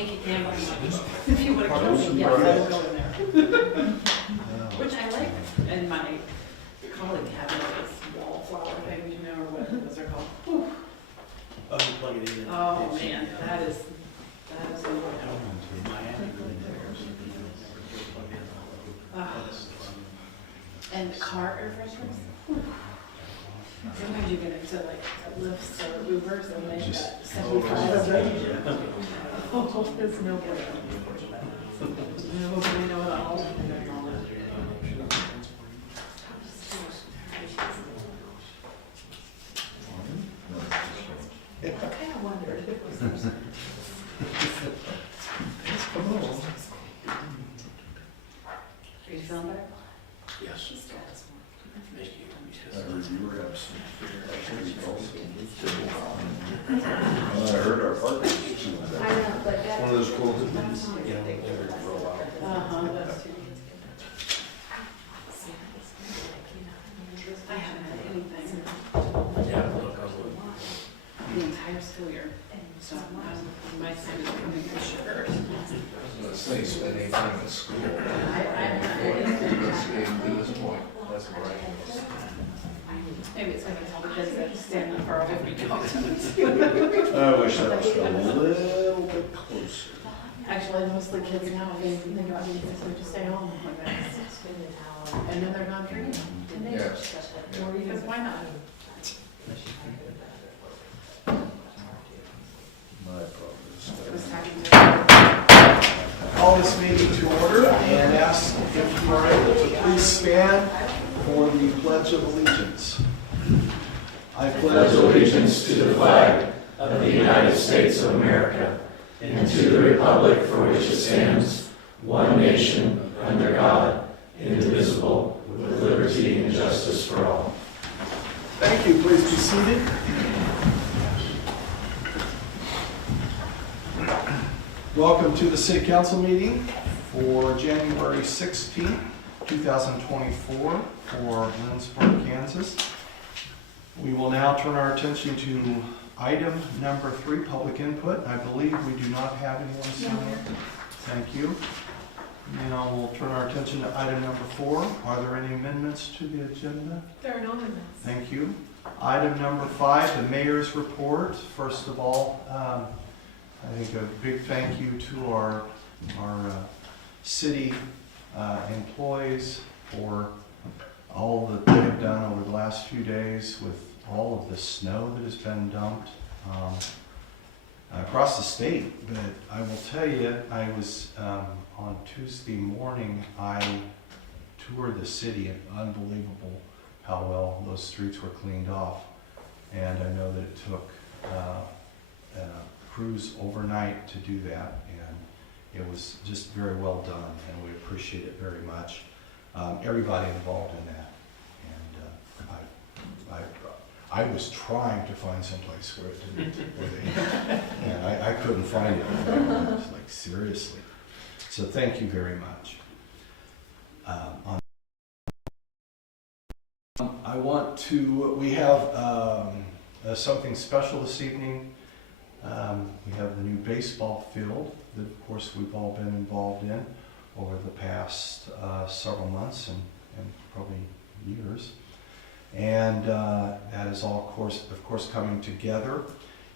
Yankee gambling money. If you want to kill me, yes, I will go in there. Which I like. And my colleague had one of those wallflower things, you know, or what those are called. Whew. Oh, you plug it in. Oh, man, that is a and car air fresheners. Whew. Sometimes you get into like lifts or Ubers and they got 75. Oh, there's no way. No, we know it all. I kind of wondered if it was. Are you feeling better? Yes. Thank you. You were absent. I heard our partner. I know, but that's. One of those cool. Yeah, they ordered for a while. That's too. I haven't had anything Yeah, look, I would. the entire school year, so my son is coming for sure. Those things spend any time in school. I haven't had To anything. this point, that's right. Maybe it's like I tell the kids that stand up far away from me talk to them. I wish that was a little bit closer. Actually, most of the kids now, they think about me, they just stay home like that. And then they're not drinking. Yes. Because why not? My It was problem talking to. Call this meeting to order and ask if you are able to please stand for the Pledge of Allegiance. I pledge allegiance to the flag of the United States of America and to the republic for which it stands, one nation, under God, indivisible, with liberty and justice for all. Thank you. Please be seated. Welcome to the City Council meeting for January 16th, 2024 for Lindsborg, Kansas. We will now turn our attention to item number 3, public input. I believe we do not have anyone signed up. Thank you. Now we'll turn our attention to item number 4. Are there any amendments to the agenda? There are no amendments. Thank you. Item number 5, the mayor's report. First of all, I think a big thank you to our city employees for all that they have done over the last few days with all of the snow that has been dumped across the state. But I will tell you, I was on Tuesday morning, I toured the city, and unbelievable how well those streets were cleaned off. And I know that it took crews overnight to do that, and it was just very well done, and we appreciate it very much. Everybody involved in that, and I was trying to find someplace where it didn't, and I couldn't find it. I was like, seriously. So thank you very much. I want to, we have something special this evening. We have the new baseball field that, of course, we've all been involved in over the past several months and probably years. And that is all, of course, coming together.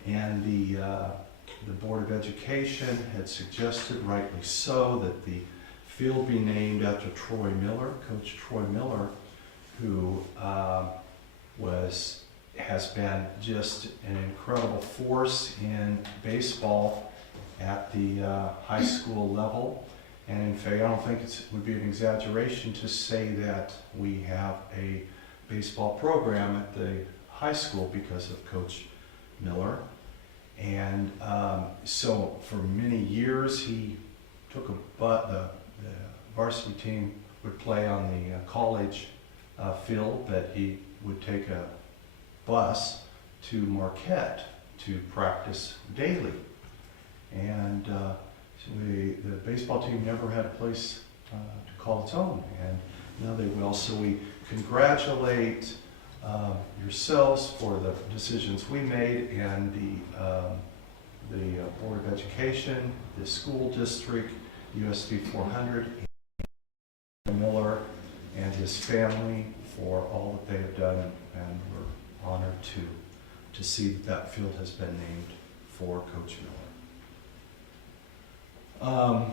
And the Board of Education had suggested, rightly so, that the field be named after Troy Miller, Coach Troy Miller, who has been just an incredible force in baseball at the high school level. And in fact, I don't think it would be an exaggeration to say that we have a baseball program at the high school because of Coach Miller. And so for many years, he took the varsity team would play on the college field, but he would take a bus to Marquette to practice daily. And so the baseball team never had a place to call its own, and now they will. So we congratulate yourselves for the decisions we made, and the Board of Education, the school district, USD 400, and Miller and his family for all that they have done, and we're honored to see that field has been named for Coach Miller.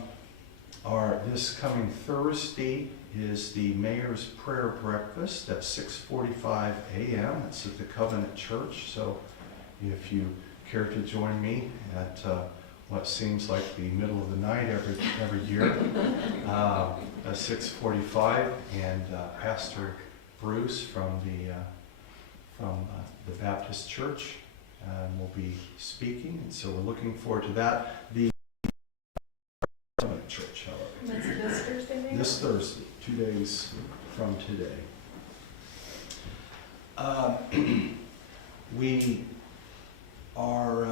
This coming Thursday is the Mayor's Prayer Breakfast at 6:45 a.m. It's at the Covenant Church, so if you care to join me at what seems like the middle of the night every year, at 6:45, and Pastor Bruce from the Baptist Church will be speaking, and so we're looking forward to that. The Church, however. When's this Thursday, maybe? This Thursday, 2 days from today. We are,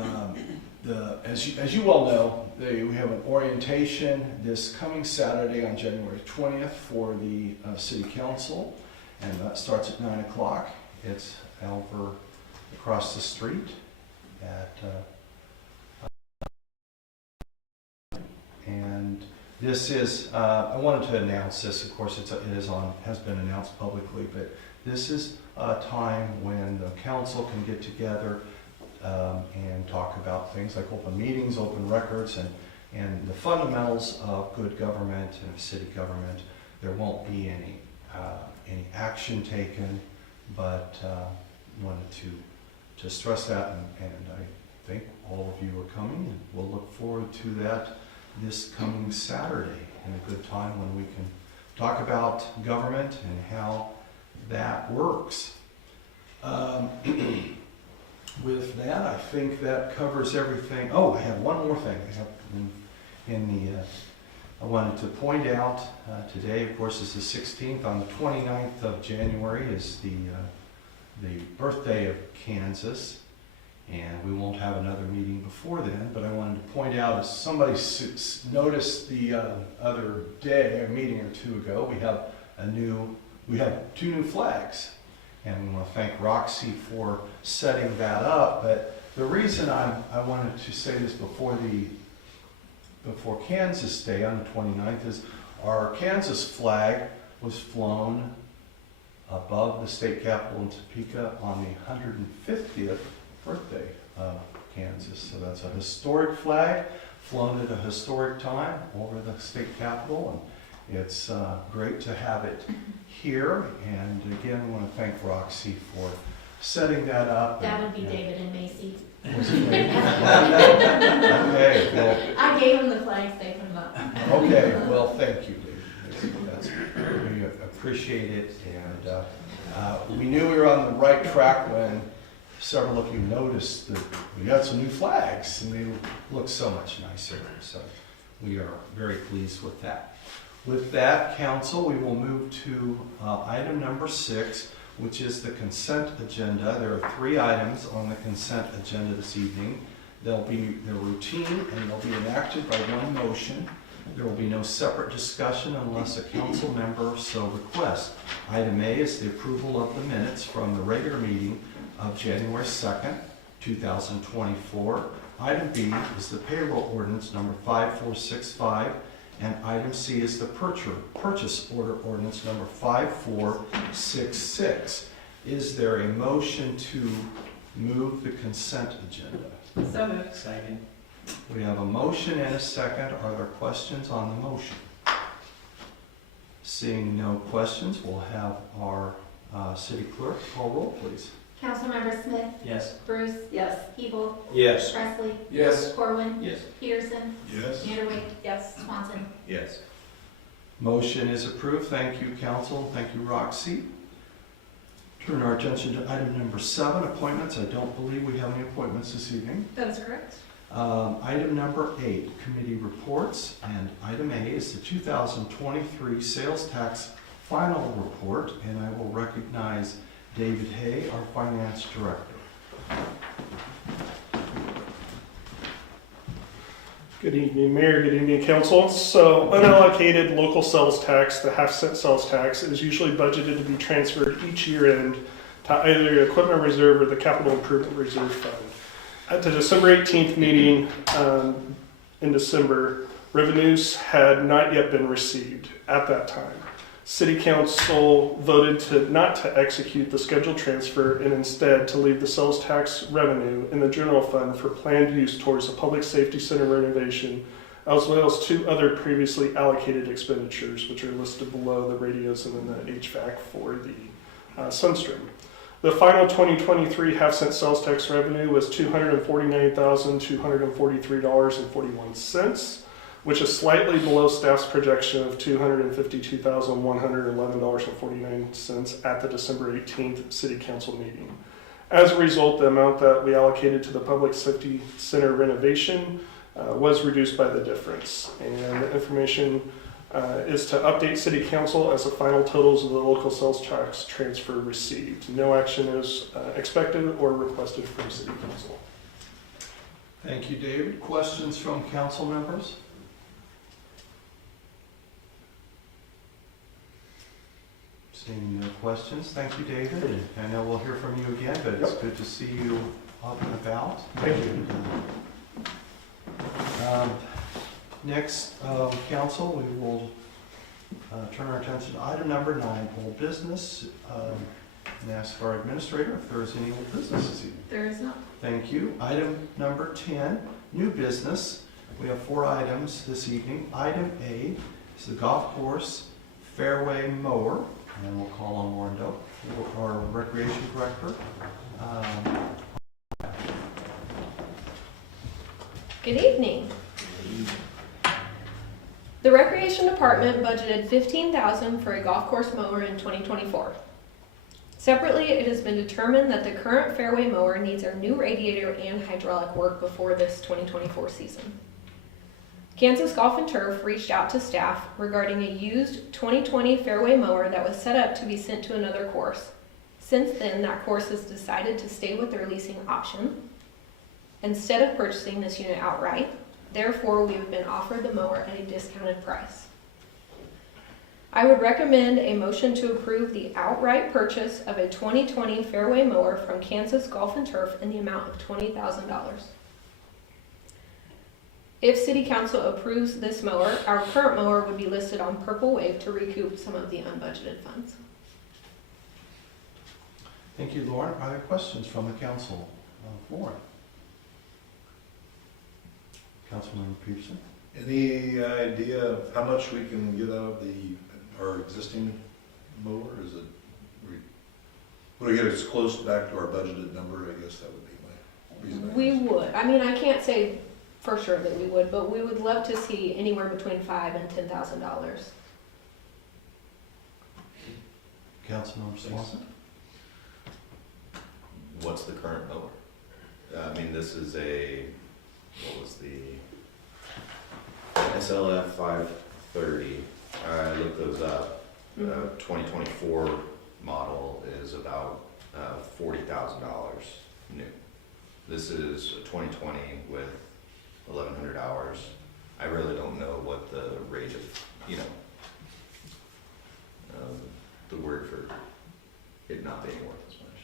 as you all know, we have an orientation this coming Saturday on January 20th for the City Council, and that starts at 9 o'clock. It's over across the street at and this is, I wanted to announce this, of course has been announced publicly, but this is a time when the council can get together and talk about things like open meetings, open records, and the fundamentals of good government and of city government. There won't be any action taken, but wanted to stress that, and I think all of you are coming, and we'll look forward to that this coming Saturday, and a good time when we can talk about government and how that works. With that, I think that covers everything. Oh, I have one more thing. I have I wanted to point out today, of course, is the 16th. On the 29th of January is the birthday of Kansas. And we won't have another meeting before then, but I wanted to point out, as somebody noticed the other day, a meeting or two ago, we have 2 new flags. And we want to thank Roxy for setting that up. But the reason I wanted to say this before Kansas Day on the 29th is our Kansas flag was flown above the state capitol in Topeka on the 150th birthday of Kansas. So that's a historic flag flown at a historic time over the state capitol, and it's great to have it here. And again, I want to thank Roxy for setting that up. That would be David and Macy. Okay, well, I gave them the flags, they put them up. okay, well, thank you, David. We appreciate it, and we knew we were on the right track when several of you noticed that we got some new flags, and they look so much nicer. So we are very pleased with that. With that, council, we will move to item number 6, which is the consent agenda. There are 3 items on the consent agenda this evening. They're routine, and they'll be enacted by one motion. There will be no separate discussion unless a council member so requests. Item A is the approval of the minutes from the regular meeting of January 2nd, 2024. Item B is the payroll ordinance number 5465, and item C is the purchase order ordinance number 5466. Is there a motion to move the consent agenda? So moved. Second. We have a motion and a second. Are there questions on the motion? Seeing no questions, we'll have our city clerk call roll, please. Councilmember Smith, Yes. Bruce, Yes. Hebel, Yes. Presley, Yes. Corwin, Yes. Peterson, Yes. Vanderwijk, yes, Swanson. Yes. Motion is approved. Thank you, council. Thank you, Roxy. Turn our attention to item number 7, appointments. I don't believe we have any appointments this evening. That is correct. Item number 8, committee reports, and item A is the 2023 sales tax final report, and I will recognize David Hay, our finance director. Good evening, Mayor. Good evening, Council. So, unallocated local sales tax, the half-cent sales tax, is usually budgeted to be transferred each year end to either the equipment reserve or the capital improvement reserve fund. At the December 18th meeting in December, revenues had not yet been received at that time. City Council voted not to execute the scheduled transfer and instead to leave the sales tax revenue in the general fund for planned use towards the public safety center renovation, as well as 2 other previously allocated expenditures, which are listed below, the radios and then the HVAC for the Sunstream. The final 2023 half-cent sales tax revenue was $249,243.41, which is slightly below staff's projection of $252,111.49 at the December 18th City Council meeting. As a result, the amount that we allocated to the Public Safety Center renovation was reduced by the difference. And the information is to update City Council as the final totals of the local sales tax transfer received. No action is expected or requested from City Council. Thank you, David. Questions from council members? Seeing no questions, thank you, David. And I know we'll hear from you again, but it's good to see you up and about. Thank you. Next, council, we will turn our attention to item number 9, old business, and ask our administrator if there is any old business this evening. There is not. Thank you. Item number 10, new business. We have 4 items this evening. Item A is the golf course fairway mower, and we'll call on Warren Doak, our recreation director. Good evening. The Recreation Department budgeted $15,000 for a golf course mower in 2024. Separately, it has been determined that the current fairway mower needs a new radiator and hydraulic work before this 2024 season. Kansas Golf and Turf reached out to staff regarding a used 2020 fairway mower that was set up to be sent to another course. Since then, that course has decided to stay with their leasing option instead of purchasing this unit outright. Therefore, we have been offered the mower at a discounted price. I would recommend a motion to approve the outright purchase of a 2020 fairway mower from Kansas Golf and Turf in the amount of $20,000. If City Council approves this mower, our current mower would be listed on Purple Wave to recoup some of the unbudgeted funds. Thank you, Lauren. Are there questions from the council? Lauren? Councilmember Peterson? Any idea of how much we can get out of our existing mower? Is it, would we get as close back to our budgeted number? I guess that would be my reason. We would. I mean, I can't say for sure that we would, but we would love to see anywhere between $5,000 and $10,000. Councilmember Swanson? What's the current mower? I mean, this is what was the SLF 530? I looked those up. 2024 model is about $40,000 new. This is a 2020 with 1,100 hours. I really don't know what the rate of, the word for it not being worth as much.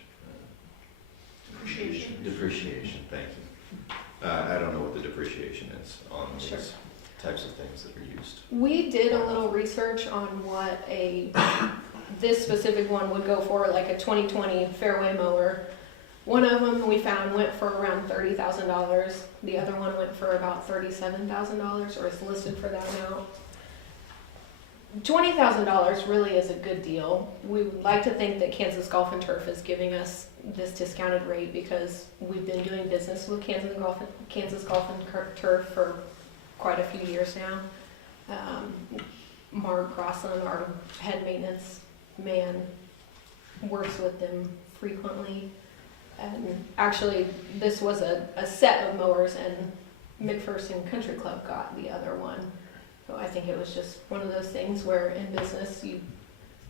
Depreciation, thank you. I don't know what the depreciation is on these types of things that are used. We did a little research on what this specific one would go for, like a 2020 fairway mower. One of them we found went for around $30,000. The other one went for about $37,000, or is listed for that amount. $20,000 really is a good deal. We would like to think that Kansas Golf and Turf is giving us this discounted rate because we've been doing business with Kansas Golf and Turf for quite a few years now. Mark Crosland, our head maintenance man, works with them frequently. And actually, this was a set of mowers, and McPherson Country Club got the other one. So I think it was just one of those things where in business, you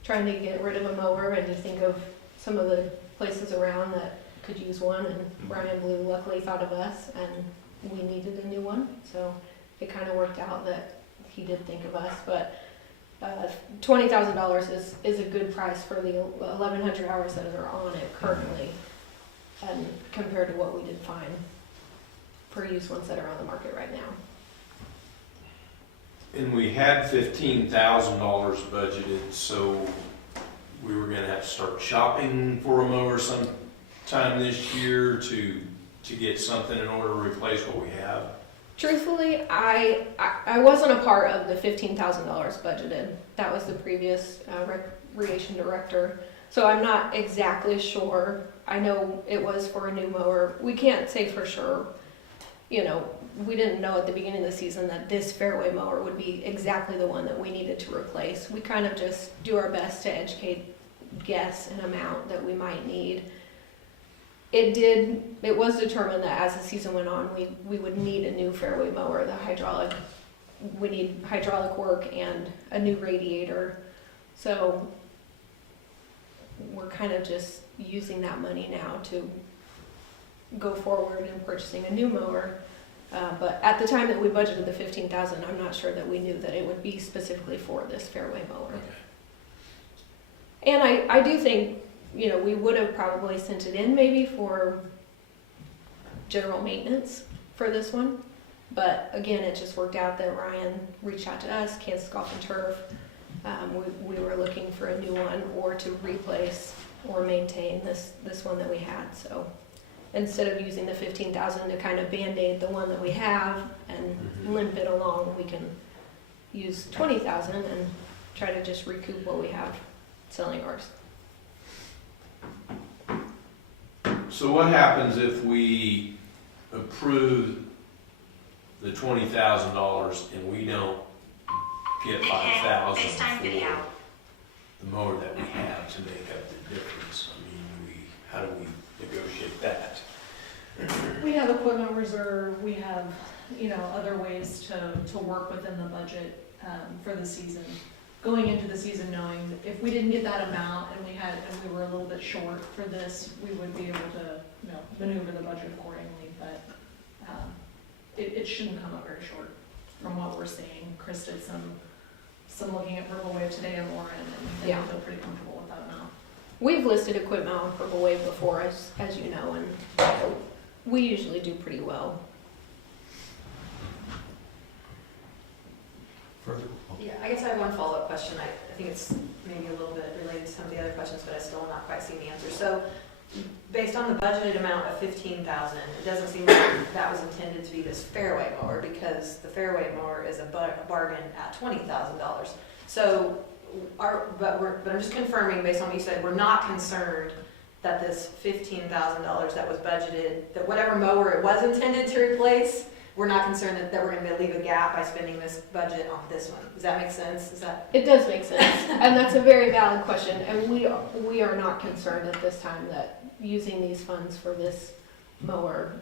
trying to get rid of a mower and you think of some of the places around that could use one, and Brian Blue luckily thought of us, and we needed a new one. So it kind of worked out that he did think of us, but $20,000 is a good price for the 1,100 hours that are on it currently, and compared to what we did find per use ones that are on the market right now. And we had $15,000 budgeted, so we were gonna have to start shopping for a mower sometime this year to get something in order to replace what we have. Truthfully, I wasn't a part of the $15,000 budgeted. That was the previous recreation director. So I'm not exactly sure. I know it was for a new mower. We can't say for sure. You know, we didn't know at the beginning of the season that this fairway mower would be exactly the one that we needed to replace. We kind of just do our best to educate, guess an amount that we might need. It was determined that as the season went on, we would need a new fairway mower, we need hydraulic work and a new radiator. So we're kind of just using that money now to go forward in purchasing a new mower. But at the time that we budgeted the $15,000, I'm not sure that we knew that it would be specifically for this fairway mower. Okay. And I do think, you know, we would have probably sent it in maybe for general maintenance for this one. But again, it just worked out that Ryan reached out to us, Kansas Golf and Turf. We were looking for a new one or to replace or maintain this one that we had. So instead of using the $15,000 to kind of band-aid the one that we have and limp it along, we can use $20,000 and try to just recoup what we have selling ours. So what happens if we approve the $20,000 and we don't get $5,000 for the mower that we have to make up the difference? I mean, how do we negotiate that? We have equipment reserve, we have, you know, other ways to work within the budget for the season. Going into the season knowing that if we didn't get that amount and we were a little bit short for this, we would be able to, you know, maneuver the budget accordingly. But it shouldn't come up very short from what we're seeing. Chris did some looking at Purple Wave today and Lauren, and Yeah. I feel pretty comfortable with that amount. We've listed equipment on Purple Wave before, as you know, and we usually do pretty well. Further? Yeah, I guess I have one follow-up question. I think it's maybe a little bit related to some of the other questions, but I still have not quite seen the answer. So, based on the budgeted amount of $15,000, it doesn't seem like that was intended to be this fairway mower, because the fairway mower is a bargain at $20,000. So, but I'm just confirming, based on what you said, we're not concerned that this $15,000 that was budgeted, that whatever mower it was intended to replace, we're not concerned that we're going to leave a gap by spending this budget on this one. Does that make sense? It does make sense, and that's a very valid question, and we are not concerned at this time that using these funds for this mower,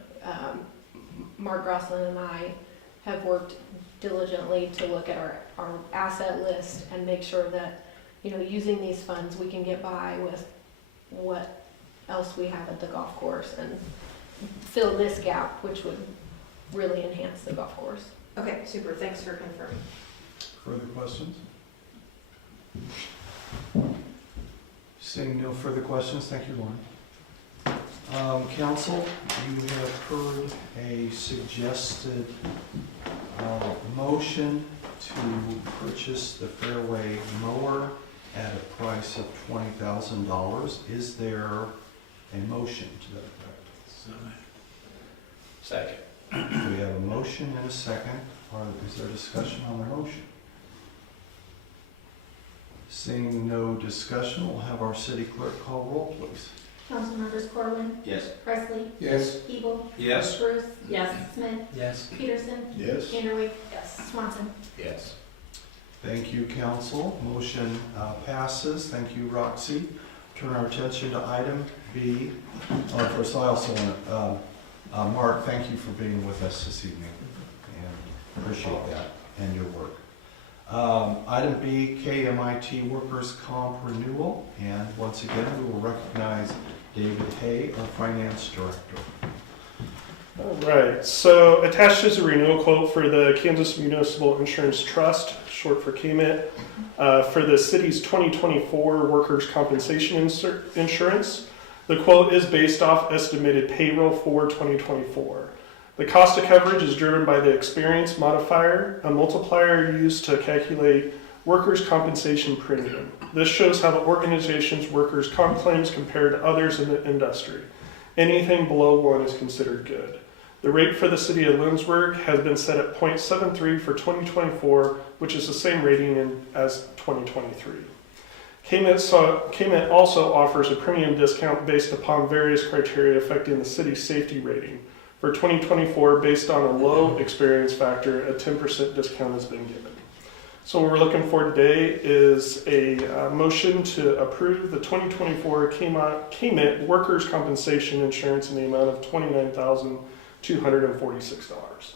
Mark Grosslin and I have worked diligently to look at our asset list and make sure that, you know, using these funds, we can get by with what else we have at the golf course and fill this gap, which would really enhance the golf course. Okay, super. Thanks for confirming. Further questions? Seeing no further questions, thank you, Lauren. Council, you have heard a suggested motion to purchase the fairway mower at a price of $20,000. Is there a motion to that effect? Second. We have a motion and a second. Is there discussion on the motion? Seeing no discussion, we'll have our city clerk call roll, please. Councilmembers Corwin, Yes. Presley, Yes. Hebel, Yes. Bruce, Yes. Smith, Yes. Peterson, Yes. Vanderway, Swanson. Yes. Thank you, council. Motion passes. Thank you, Roxy. Turn our attention to item B. First, I also want to, Mark, thank you for being with us this evening, and appreciate that and your work. Item B, KMIT Workers' Comp Renewal, and once again, we will recognize David Hay, our Finance Director. All right, so attached is a renewal quote for the Kansas Municipal Insurance Trust, short for KMIT, for the city's 2024 workers' compensation insurance. The quote is based off estimated payroll for 2024. The cost of coverage is driven by the experience modifier, a multiplier used to calculate workers' compensation premium. This shows how the organization's workers' comp claims compare to others in the industry. Anything below 1 is considered good. The rate for the city of Lindsborg has been set at 0.73 for 2024, which is the same rating as 2023. KMIT also offers a premium discount based upon various criteria affecting the city's safety rating. For 2024, based on a low experience factor, a 10% discount has been given. So what we're looking for today is a motion to approve the 2024 KMIT workers' compensation insurance in the amount of $29,246.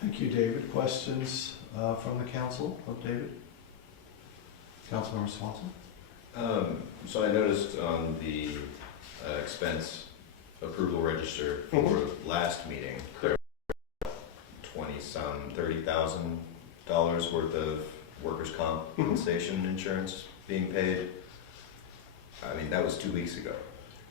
Thank you, David. Questions from the council of David? Councilmember Swanson? So I noticed on the expense approval register for last meeting, there were 30,000 worth of workers' compensation insurance being paid. I mean, that was 2 weeks ago.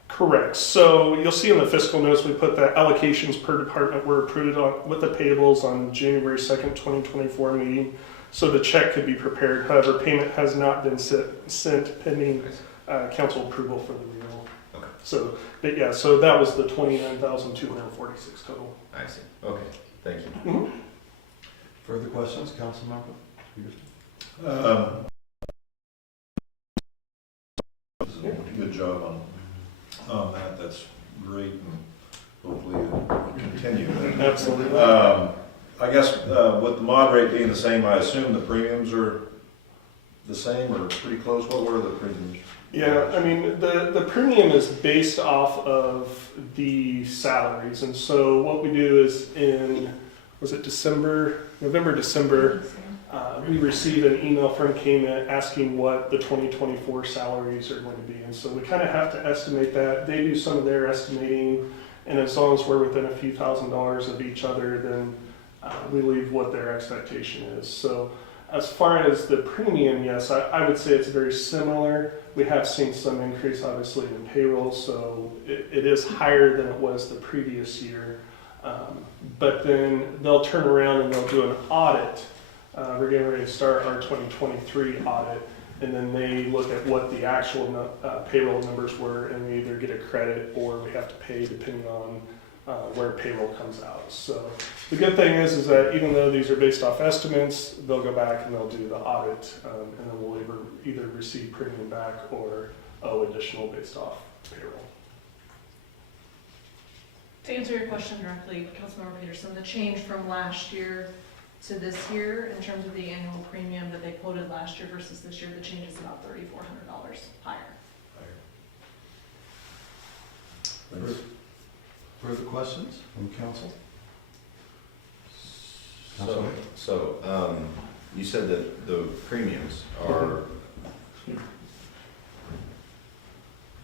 Correct. So you'll see in the fiscal notes, we put the allocations per department were approved with the payables on January 2nd, 2024 meeting. So the check could be prepared. However, payment has not been sent pending council approval for the renewal. Okay. So, but yeah, so that was the 29,246 total. I see. Okay. Thank you. Mm-hmm. Further questions, Councilmember? Good job on that. That's great, and hopefully it'll continue. Absolutely. I guess with the mod rate being the same, I assume the premiums are the same or pretty close. What were the premiums? Yeah, I mean, the premium is based off of the salaries. And so what we do is November, December, we receive an email from KMIT asking what the 2024 salaries are going to be. And so we kind of have to estimate that. They do some of their estimating, and as long as we're within a few $1,000s of each other, then we leave what their expectation is. So as far as the premium, yes, I would say it's very similar. We have seen some increase, obviously, in payroll, so it is higher than it was the previous year. But then they'll turn around and they'll do an audit. We're getting ready to start our 2023 audit, and then they look at what the actual payroll numbers were, and we either get a credit or we have to pay depending on where payroll comes out. So the good thing is that even though these are based off estimates, they'll go back and they'll do the audit, and then we'll either receive premium back or owe additional based off payroll. To answer your question directly, Councilmember Peterson, the change from last year to this year in terms of the annual premium that they quoted last year versus this year, the change is about $3,400 higher. Further questions from council? So you said that the premiums are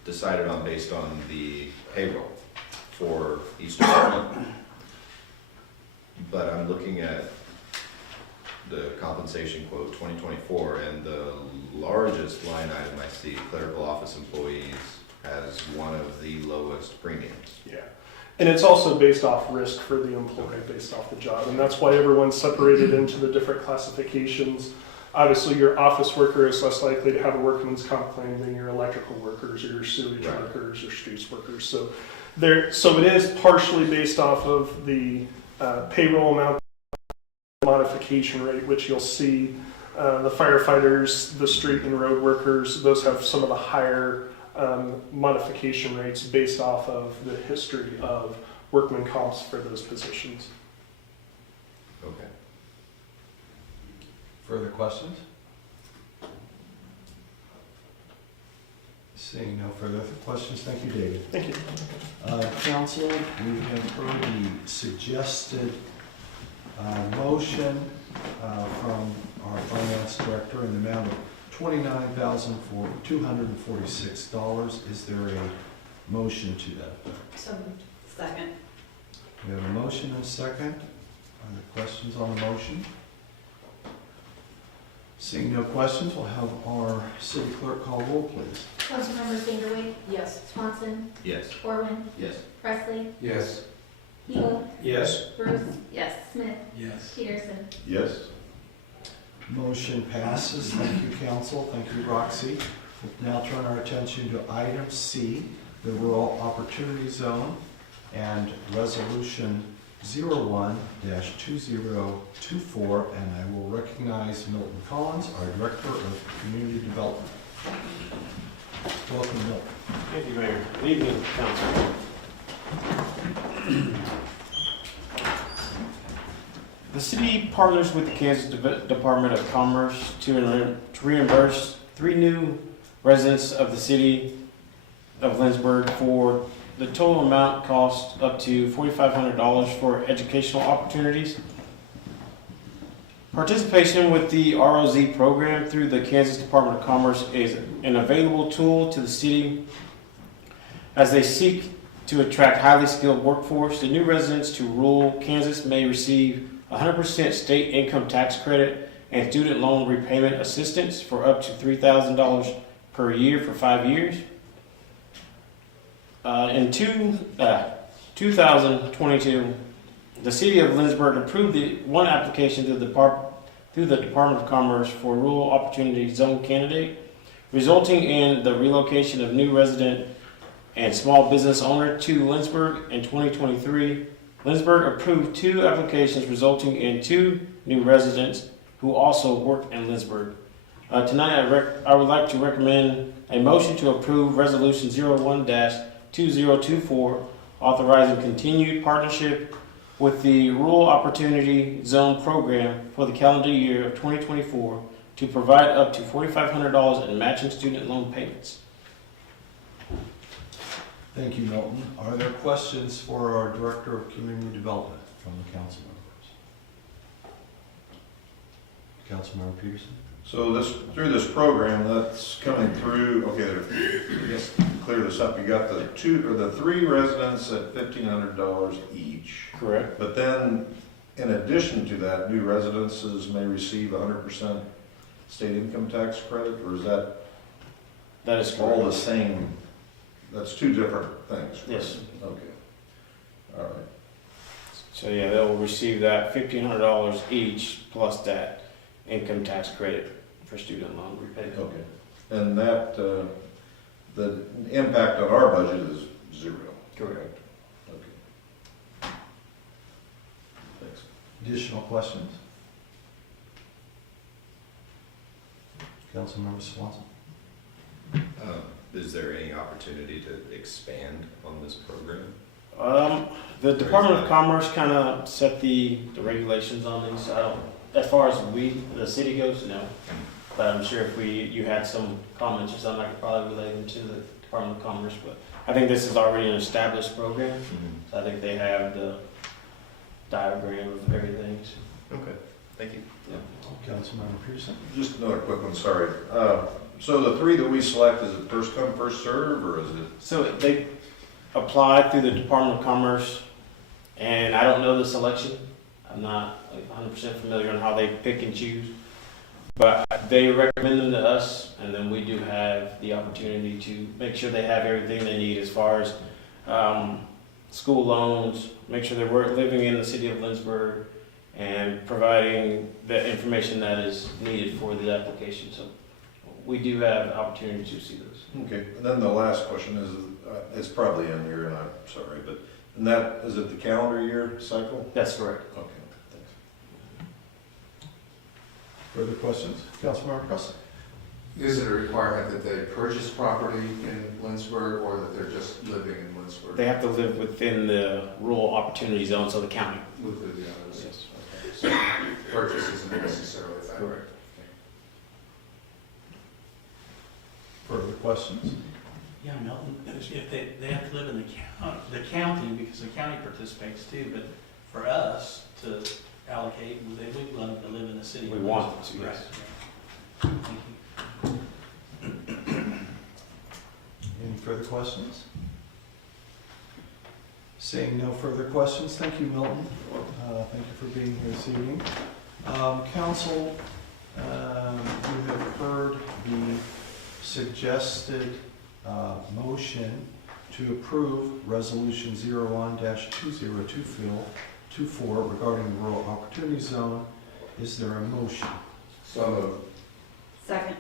decided on based on the payroll for each department, but I'm looking at the compensation quote 2024, and the largest line item I see, clerical office employees, has one of the lowest premiums. Yeah. And it's also based off risk for the employee, based off the job. And that's why everyone's separated into the different classifications. Obviously, your office worker is less likely to have a workman's comp claim than your electrical workers or your sewage workers or streets workers. So it is partially based off of the payroll amount, modification rate, which you'll see the firefighters, the street and road workers, those have some of the higher modification rates based off of the history of workman comps for those positions. Okay. Further questions? Seeing no further questions, thank you, David. Thank you. Council, we have heard the suggested motion from our finance director in the amount of $29,246. Is there a motion to that effect? So moved. Second. We have a motion and a second. Are there questions on the motion? Seeing no questions, we'll have our city clerk call roll, please. Councilmember Fingerway, Yes. Swanson, Yes. Corwin, Yes. Presley, Yes. Eagle, Yes. Bruce, Yes. Smith, Yes. Peterson. Yes? Motion passes. Thank you, council. Thank you, Roxy. We'll now turn our attention to item C, the Rural Opportunity Zone, and Resolution 01-2024, and I will recognize Milton Collins, our Director of Community Development. Welcome, Milton. Thank you, Mayor. Good evening, Council. The city partners with the Kansas Department of Commerce to reimburse 3 new residents of the city of Lindsborg for the total amount cost up to $4,500 for educational opportunities. Participation with the ROZ program through the Kansas Department of Commerce is an available tool to the city as they seek to attract highly skilled workforce. The new residents to rural Kansas may receive 100% state income tax credit and student loan repayment assistance for up to $3,000 per year for 5 years. In 2022, the city of Lindsborg approved one application through the Department of Commerce for Rural Opportunity Zone candidate, resulting in the relocation of new resident and small business owner to Lindsborg in 2023. Lindsborg approved 2 applications, resulting in 2 new residents who also work in Lindsborg. Tonight, I would like to recommend a motion to approve Resolution 01-2024, authorizing continued partnership with the Rural Opportunity Zone program for the calendar year of 2024 to provide up to $4,500 in matching student loan payments. Thank you, Milton. Are there questions for our Director of Community Development from the council members? Councilmember Peterson? So through this program that's coming through, okay, I guess to clear this up, you got the 3 residents at $1,500 each. Correct. But then, in addition to that, new residences may receive 100% state income tax credit, or is that That is all the correct. same? That's 2 different things. correct? Yes. Okay. All right. So yeah, they'll receive that $1,500 each plus that income tax credit for student loan repayment. Okay. And that, the impact on our budget is 0. Correct. Okay. Thanks. Additional questions? Councilmember Swanson? Is there any opportunity to expand on this program? The Department of Commerce kind of set the regulations on these. As far as the city goes, no. But I'm sure if you had some comments or something, I could probably relay them to the Department of Commerce. But I think this is already an established program. So I think they have the diagram of everything. Okay, thank you. Councilmember Peterson? Just another quick one, sorry. So the 3 that we select, is it first come, first serve, or is it? So they applied through the Department of Commerce, and I don't know the selection. I'm not 100% familiar on how they pick and choose, but they recommend them to us, and then we do have the opportunity to make sure they have everything they need as far as school loans, make sure they're living in the city of Lindsborg, and providing the information that is needed for the application. So we do have opportunity to see those. Okay, and then the last question is, it's probably in here, and I'm sorry, but, and that, is it the calendar year cycle? That's correct. Okay, thanks. Further questions? Councilmember Presley? Is it a requirement that they purchase property in Lindsborg, or that they're just living in Lindsborg? They have to live within the rural opportunity zone, so the county. Within the others? Yes. Okay. So purchase isn't necessarily a factor? Correct. Further questions? Yeah, Milton, if they have to live in the county, because the county participates too, but for us to allocate, we love them to live in the city. We want them to, Right. yes. Thank you. Any further questions? Seeing no further questions, thank you, Milton. Thank you for being here this evening. Council, you have heard the suggested motion to approve Resolution 01-20224 regarding the Rural Opportunity Zone. Is there a motion? So moved. Second.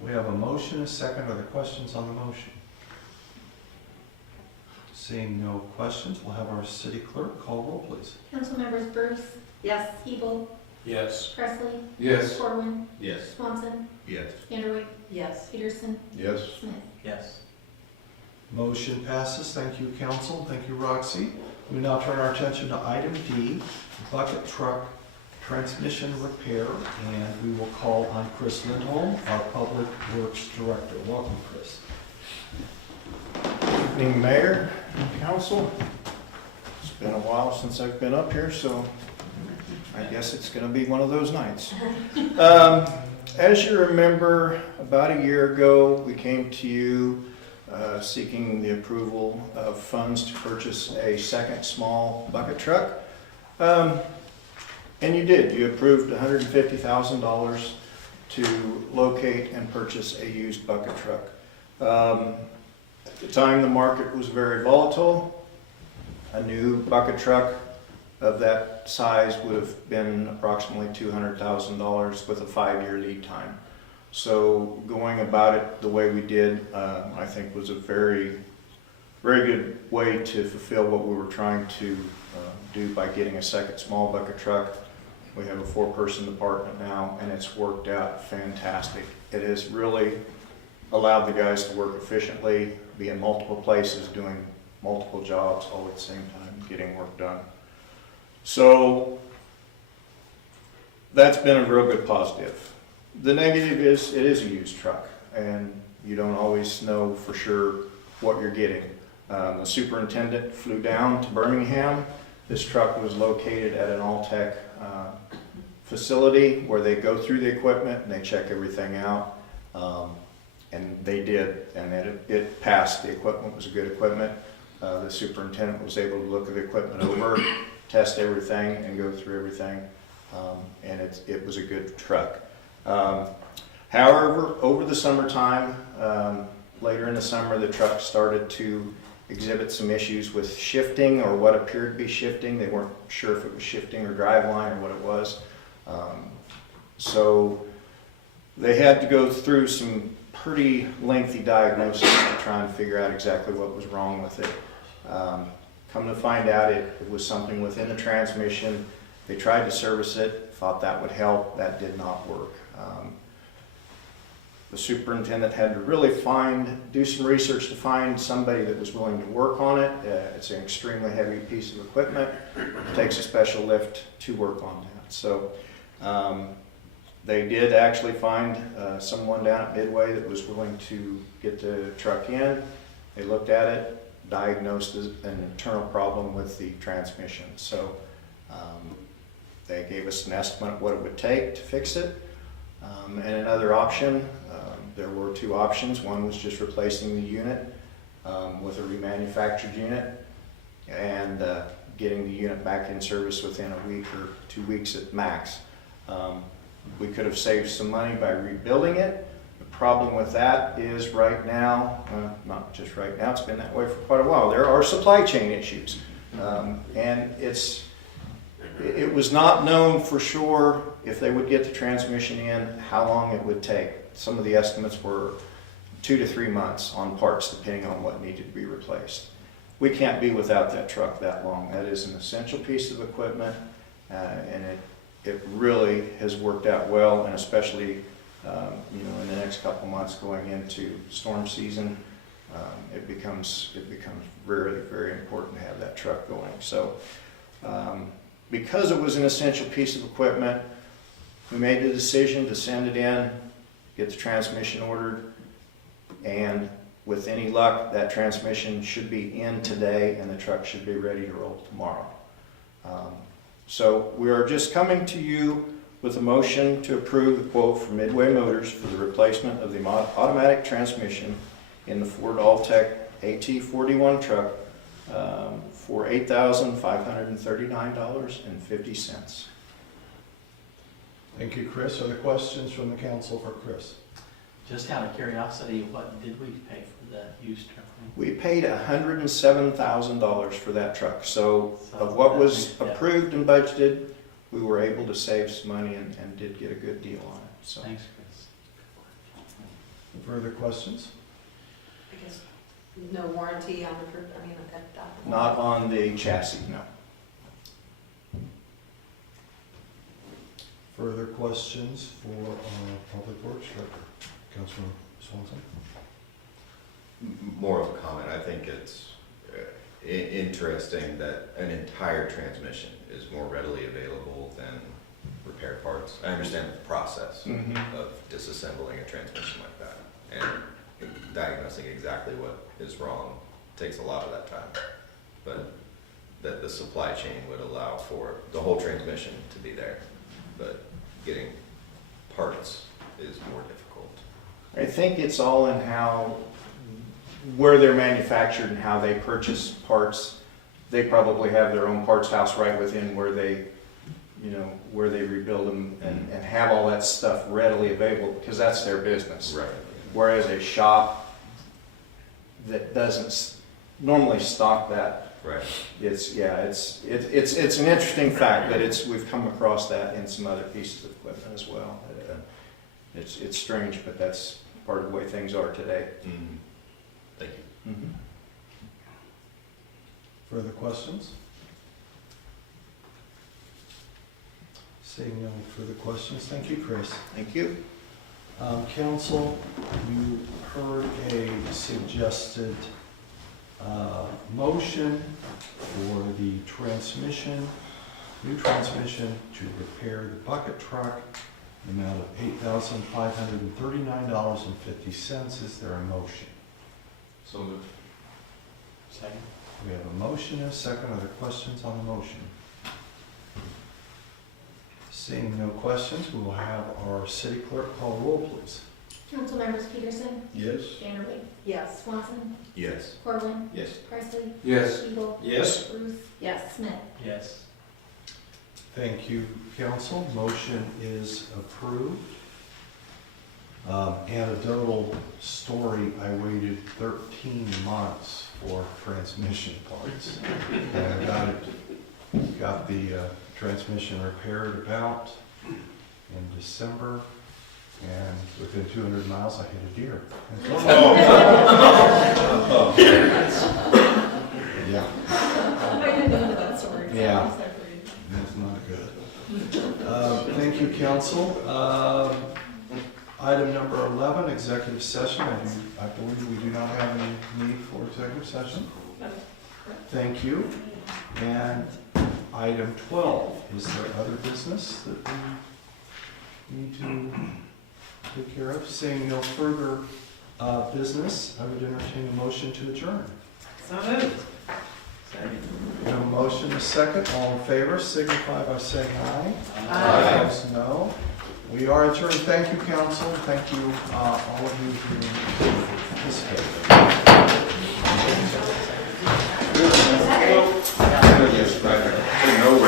We have a motion, a second. Are there questions on the motion? Seeing no questions, we'll have our city clerk call roll, please. Councilmembers Bruce, Yes. Hebel, Yes. Presley, Yes. Corwin, Yes. Swanson, Yes. Vanderway, Yes. Peterson, Yes. Smith. Yes. Motion passes. Thank you, council. Thank you, Roxy. We now turn our attention to item D, bucket truck transmission repair, and we will call on Chris Lindholm, our Public Works Director. Welcome, Chris. Evening, Mayor, Council. It's been a while since I've been up here, so I guess it's going to be one of those nights. As you remember, about a year ago, we came to you seeking the approval of funds to purchase a second small bucket truck. And you did. You approved $150,000 to locate and purchase a used bucket truck. At the time, the market was very volatile. A new bucket truck of that size would have been approximately $200,000 with a 5-year lead time. So going about it the way we did, I think was a very, very good way to fulfill what we were trying to do by getting a second small bucket truck. We have a 4-person department now, and it's worked out fantastic. It has really allowed the guys to work efficiently, be in multiple places, doing multiple jobs all at the same time, getting work done. So that's been a real good positive. The negative is it is a used truck, and you don't always know for sure what you're getting. The superintendent flew down to Birmingham. This truck was located at an All-Tech facility where they go through the equipment and they check everything out. And they did, and it passed. The equipment was good equipment. The superintendent was able to look at the equipment over, test everything, and go through everything. And it was a good truck. However, over the summertime, later in the summer, the truck started to exhibit some issues with shifting, or what appeared to be shifting. They weren't sure if it was shifting or driveline or what it was. So they had to go through some pretty lengthy diagnosis to try and figure out exactly what was wrong with it. Come to find out, it was something within the transmission. They tried to service it, thought that would help. That did not work. The superintendent had to really do some research to find somebody that was willing to work on it. It's an extremely heavy piece of equipment. It takes a special lift to work on that. So they did actually find someone down at Midway that was willing to get the truck in. They looked at it, diagnosed an internal problem with the transmission. So they gave us an estimate of what it would take to fix it. And another option, there were 2 options. One was just replacing the unit with a remanufactured unit and getting the unit back in service within a week or 2 weeks at max. We could have saved some money by rebuilding it. The problem with that is right now, not just right now, it's been that way for quite a while. There are supply chain issues. And it was not known for sure if they would get the transmission in, how long it would take. Some of the estimates were 2 to 3 months on parts, depending on what needed to be replaced. We can't be without that truck that long. That is an essential piece of equipment, and it really has worked out well, and especially in the next couple months going into storm season, it becomes very, very important to have that truck going. So because it was an essential piece of equipment, we made the decision to send it in, get the transmission ordered, and with any luck, that transmission should be in today and the truck should be ready to roll tomorrow. So we are just coming to you with a motion to approve the quote from Midway Motors for the replacement of the automatic transmission in the Ford All-Tech AT41 truck for $8,539.50. Thank you, Chris. Are there questions from the council for Chris? Just out of curiosity, what did we pay for the used truck? We paid $107,000 for that truck. So of what was Yeah. approved and budgeted, we were able to save some money and did get a good deal on it. So Thanks, Chris. Further questions? I guess, no warranty on the, I mean, that. not on the chassis, no. Further questions for Public Works Director? Councilman Swanson? More of a comment, I think it's interesting that an entire transmission is more readily available than repair parts. I understand the process of disassembling a transmission like that, and diagnosing exactly what is wrong takes a lot of that time. But that the supply chain would allow for the whole transmission to be there, but getting parts is more difficult. I think it's all in where they're manufactured and how they purchase parts. They probably have their own parts house right within where they rebuild them and have all that stuff readily available because that's their business. Right. Whereas a shop that doesn't normally stock that, Right. it's an interesting fact, but we've come across that in some other pieces of equipment as well. It's strange, but that's part of the way things are today. Mm-hmm. Thank you. Mm-hmm. Further questions? Seeing no further questions, thank you, Chris. Thank you. Council, you heard a suggested motion for the new transmission to repair the bucket truck, the amount of $8,539.50. Is there a motion? So moved. Second. We have a motion and a second. Are there questions on the motion? Seeing no questions, we will have our city clerk call roll, please. Councilmembers Peterson, Yes? Vanderway, Yes. Swanson, Yes. Corwin, Yes. Presley, Yes. Eagle, Yes. Ruth, Yes. Smith. Yes. Thank you, council. Motion is approved. Anecdotal story, I waited 13 months for transmission parts. And I got the transmission repaired about in December, and within 200 miles, I hit a deer. Yeah. I didn't know that story. Yeah. That's not good. Thank you, council. Item number 11, executive session. I believe we do not have any need for executive session. Thank you. And item 12, is there other business that we need to take care of? Seeing no further business, I would entertain a motion to adjourn. So moved. No motion, a second. All in favor, signify by saying aye. Aye. Opposed, no. We are adjourned. Thank you, council. Thank you, all of you who